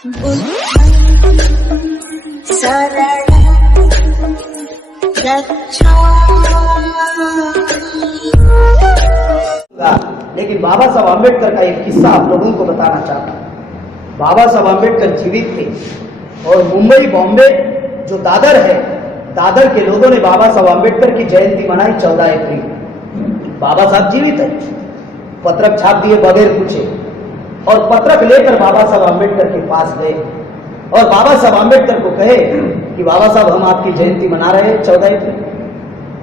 लेकिन बाबा साहब आम्बेडकर का एक किस्सा आप लोगों को बताना चाहता हूँ। बाबा साहब आम्बेडकर जीवित थे और मुंबई बॉम्बे जो दादर है, दादर के लोगों ने बाबा साहब आम्बेडकर की जयंती मनाई 14 अप्रैल। बाबा साहब जीवित है, पत्रक छाप दिए बगैर पूछे और पत्रक लेकर बाबा साहब आम्बेडकर के पास गए और बाबा साहब आम्बेडकर को कहे कि बाबा साहब हम आपकी जयंती मना रहे हैं 14 अप्रैल,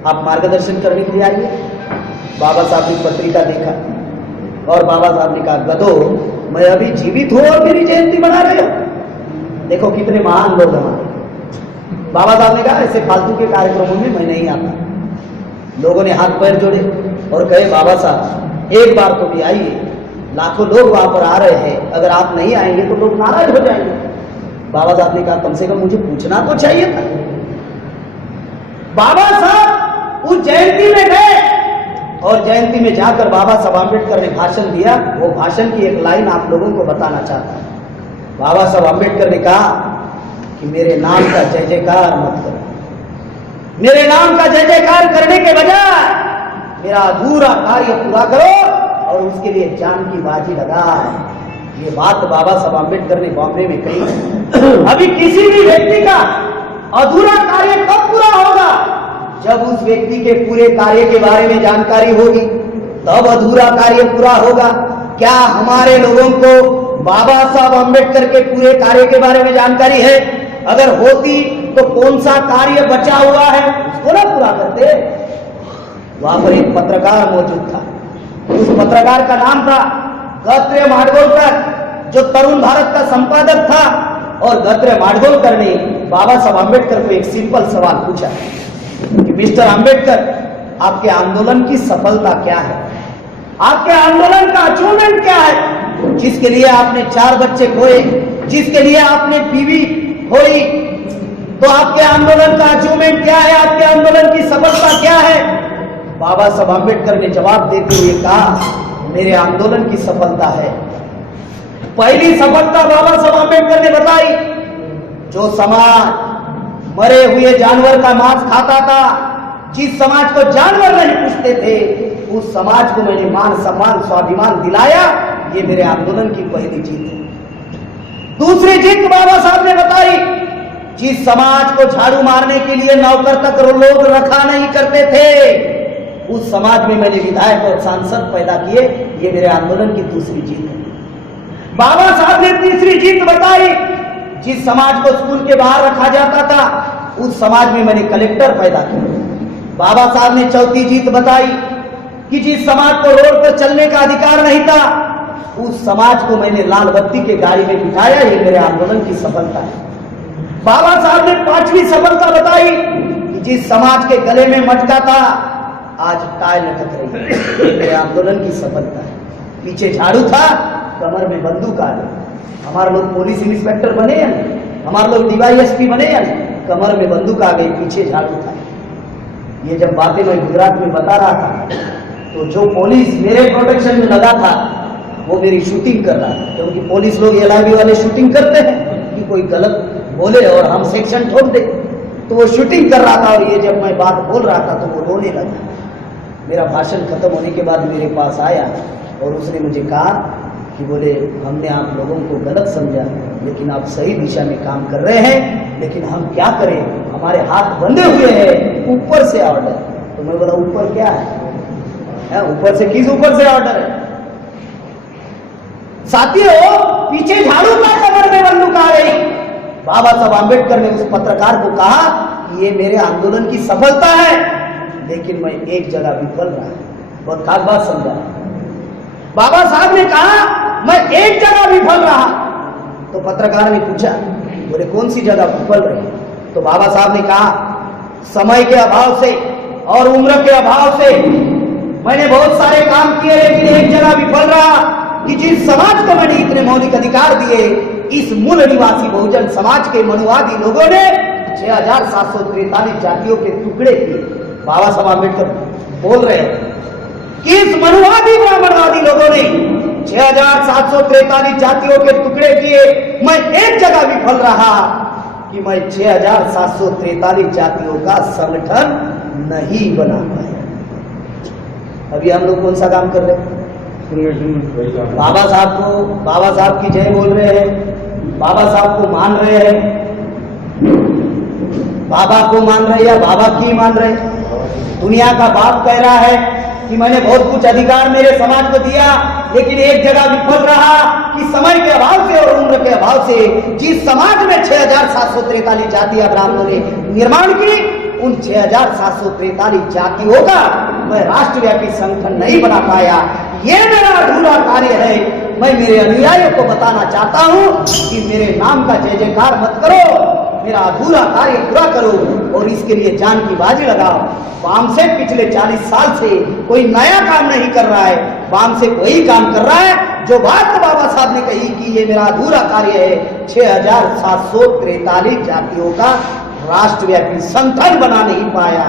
आप मार्गदर्शन करने के लिए आइए। बाबा साहब ने पत्रिका देखा और बाबा साहब ने कहा, गधो, मैं अभी जीवित हूं और मेरी जयंती मना रहे हो? देखो कितने महान लोग हमारे। बाबा साहब ने कहा, ऐसे फालतू के कार्यक्रमों में मैं नहीं आता। लोगों ने हाथ पैर जोड़े और कहे, बाबा साहब एक बार तो भी आइए, लाखों लोग वहां पर आ रहे हैं, अगर आप नहीं आएंगे तो लोग नाराज हो जाएंगे। बाबा साहब ने कहा, कम से कम मुझे पूछना तो चाहिए था। बाबा साहब उस जयंती में गए और जयंती में जाकर बाबा साहब आम्बेडकर ने भाषण दिया। वो भाषण की एक लाइन आप लोगों को बताना चाहता हूं। बाबा साहब आम्बेडकर ने कहा कि मेरे नाम का जय जयकार मत करो, मेरे नाम का जय जयकार करने के बजाय मेरा अधूरा कार्य पूरा करो और उसके लिए जान की बाजी लगाए। ये बात बाबा साहब आम्बेडकर ने बॉम्बे में कही। अभी किसी भी व्यक्ति का अधूरा कार्य कब पूरा होगा? जब उस व्यक्ति के पूरे कार्य के बारे में जानकारी होगी, तब अधूरा कार्य पूरा होगा। क्या हमारे लोगों को बाबा साहब आम्बेडकर के पूरे कार्य के बारे में जानकारी है? अगर होती तो कौन सा कार्य बचा हुआ है उसको ना पूरा करते। वहां पर एक पत्रकार मौजूद था, उस पत्रकार का नाम था गत्रे माडगोलकर, जो तरुण भारत का संपादक था। और गत्रे माडगोलकर ने बाबा साहब आम्बेडकर को एक सिंपल सवाल पूछा कि मिस्टर आम्बेडकर, आपके आंदोलन की सफलता क्या है? आपके आंदोलन का अचीवमेंट क्या है? जिसके लिए आपने 4 बच्चे खोए, जिसके लिए आपने बीवी खोई, तो आपके आंदोलन का अचीवमेंट क्या है? आपके आंदोलन की सफलता क्या है? बाबा साहब आम्बेडकर ने जवाब देते हुए कहा, मेरे आंदोलन की सफलता है, पहली सफलता बाबा साहब आम्बेडकर ने बताई, जो समाज मरे हुए जानवर का मांस खाता था, जिस समाज को जानवर नहीं पूछते थे, उस समाज को मैंने मान सम्मान स्वाभिमान दिलाया। ये मेरे आंदोलन की पहली जीत है। दूसरी जीत बाबा साहब ने बताई, जिस समाज को झाड़ू मारने के लिए नौकर तक लोग रखा नहीं करते थे, उस समाज में मैंने विधायक और सांसद पैदा किए। ये मेरे आंदोलन की दूसरी जीत है। बाबा साहब ने तीसरी जीत बताई, जिस समाज को स्कूल के बाहर रखा जाता था, उस समाज में मैंने कलेक्टर पैदा किया। बाबा साहब ने चौथी जीत बताई कि जिस समाज को रोड पर चलने का अधिकार नहीं था, उस समाज को मैंने लाल बत्ती के गाड़ी में बिठाया। ये मेरे आंदोलन की सफलता है। बाबा साहब ने पांचवी सफलता बताई कि जिस समाज के गले में मटका था, आज टाई लटक रही है। ये मेरे आंदोलन की सफलता है। पीछे झाड़ू था, कमर में बंदूक आ गई। हमारे लोग पुलिस इंस्पेक्टर बने या नहीं? हमारे लोग डीवाईएसपी बने या नहीं? कमर में बंदूक आ गई, पीछे झाड़ू था। ये जब बातें मैं गुजरात में बता रहा था, तो जो पुलिस मेरे प्रोटेक्शन में लगा था, वो मेरी शूटिंग कर रहा था। क्योंकि पुलिस लोग एलआईबी वाले शूटिंग करते हैं कि कोई गलत बोले और हम सेक्शन ठोक दे, तो वो शूटिंग कर रहा था। और ये जब मैं बात बोल रहा था तो वो रोने लगा। मेरा भाषण खत्म होने के बाद मेरे पास आया और उसने मुझे कहा कि बोले, हमने आप लोगों को गलत समझा, लेकिन आप सही दिशा में काम कर रहे हैं, लेकिन हम क्या करें, हमारे हाथ बंधे हुए हैं, ऊपर से ऑर्डर। तो मैं बोला, ऊपर क्या है? ऊपर से किस ऊपर से ऑर्डर है? साथियों, पीछे झाड़ू का, कमर में बंदूक आ गई। बाबा साहब आम्बेडकर ने उस पत्रकार को कहा कि ये मेरे आंदोलन की सफलता है, लेकिन मैं एक जगह विफल रहा। बहुत खास बात समझा। बाबा साहब ने कहा, मैं एक जगह विफल रहा। तो पत्रकार ने पूछा, बोले कौन सी जगह विफल रही? तो बाबा साहब ने कहा, समय के अभाव से और उम्र के अभाव से मैंने बहुत सारे काम किए, लेकिन एक जगह विफल रहा कि जिस समाज को मैंने इतने मौलिक अधिकार दिए, इस मूल निवासी बहुजन समाज के मनुवादी लोगों ने 6743 जातियों के टुकड़े किए। बाबा साहब आम्बेडकर बोल रहे हैं कि इस मनुवादी ब्राह्मणवादी लोगों ने 6,743 जातियों के टुकड़े किए, मैं एक जगह विफल रहा कि मैं 6,743 जातियों का संगठन नहीं बना पाया। अभी हम लोग कौन सा काम कर रहे हैं? बाबा साहब की जय बोल रहे हैं, बाबा साहब को मान रहे हैं, बाबा को मान रहे या बाबा की मान रहे? दुनिया का बाप कह रहा है कि मैंने बहुत कुछ अधिकार मेरे समाज को दिया, लेकिन एक जगह विफल रहा कि समय के अभाव से और उम्र के अभाव से जिस समाज में 6,743 जातियां ब्राह्मणों ने निर्माण की, उन 6,743 जातियों का मैं राष्ट्रव्यापी संगठन नहीं बना पाया। ये मेरा अधूरा कार्य है। मैं मेरे अनुयायियों को बताना चाहता हूं कि मेरे नाम का जय जयकार मत करो, मेरा अधूरा कार्य पूरा करो और इसके लिए जान की बाजी लगाओ। वामसेप पिछले 40 साल से कोई नया काम नहीं कर रहा है, वामसेप वही काम कर रहा है जो बात बाबा साहब ने कही कि ये मेरा अधूरा कार्य है। 6,743 जातियों का राष्ट्रव्यापी संगठन बना नहीं पाया,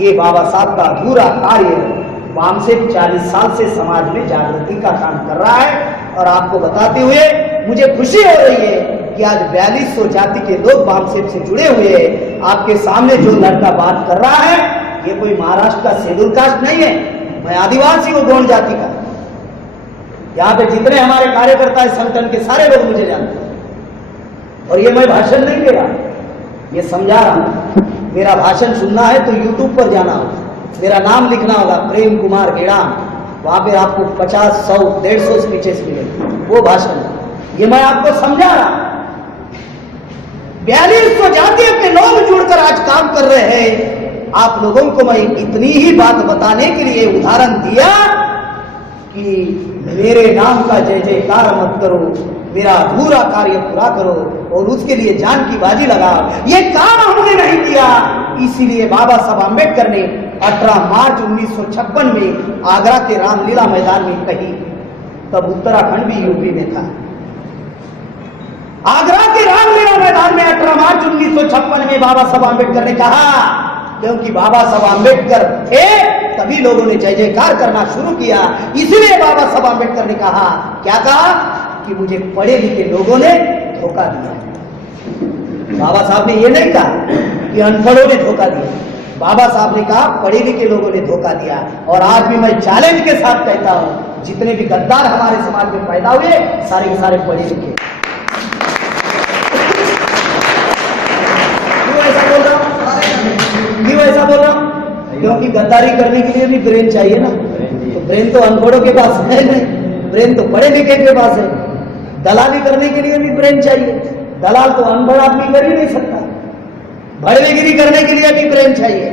ये बाबा साहब का अधूरा कार्य है। वामसेप 40 साल से समाज में जागृति का काम कर रहा है और आपको बताते हुए मुझे खुशी हो रही है कि आज 4200 जाति के लोग वामसेप से जुड़े हुए हैं। आपके सामने जो लड़का बात कर रहा है ये कोई महाराष्ट्र का शेड्यूल कास्ट नहीं है, मैं आदिवासी हूँ, गौंड जाति का। यहाँ पे जितने हमारे कार्यकर्ता है संगठन के सारे लोग मुझे जानते हैं और ये मैं भाषण नहीं दे रहा, ये समझा रहा हूं। मेरा भाषण सुनना है तो यूट्यूब पर जाना होगा, मेरा नाम लिखना होगा प्रेम कुमार गेड़ाम, वहां पे आपको 50, 100, 150 स्पीचेस मिलेंगे, वो भाषण। ये मैं आपको समझा रहा। 4200 जातियों के लोग जुड़कर आज काम कर रहे हैं। आप लोगों को मैं इतनी ही बात बताने के लिए उदाहरण दिया कि मेरे नाम का जय जयकार मत करो, मेरा अधूरा कार्य पूरा करो और उसके लिए जान की बाजी लगाओ। ये काम हमने नहीं किया, इसीलिए बाबा साहब आम्बेडकर ने 18 मार्च 1956 में आगरा के रामलीला मैदान में कही, तब उत्तराखंड भी यूपी में था। आगरा के रामलीला मैदान में 18 मार्च 1956 में बाबा साहब आम्बेडकर ने कहा, क्योंकि बाबा साहब आम्बेडकर थे तभी लोगों ने जय जयकार करना शुरू किया। इसलिए बाबा साहब आम्बेडकर ने कहा, क्या कहा कि मुझे पढ़े लिखे लोगों ने धोखा दिया। बाबा साहब ने यह नहीं कहा कि अनपढ़ों ने धोखा दिया, बाबा साहब ने कहा पढ़े लिखे लोगों ने धोखा दिया। और आज भी मैं चैलेंज के साथ कहता हूं, जितने भी गद्दार हमारे समाज में पैदा हुए सारे के सारे पढ़े लिखे। क्यों ऐसा बोल रहा हूं? क्योंकि गद्दारी करने के लिए भी ब्रेन चाहिए ना, तो ब्रेन तो अनपढ़ों के पास है नहीं, ब्रेन तो पढ़े लिखे के पास है। दलाली करने के लिए भी ब्रेन चाहिए, दलाल तो अनपढ़ आदमी कर ही नहीं सकता। भड़वेगिरी करने के लिए भी ब्रेन चाहिए।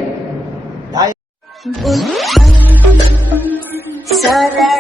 सरल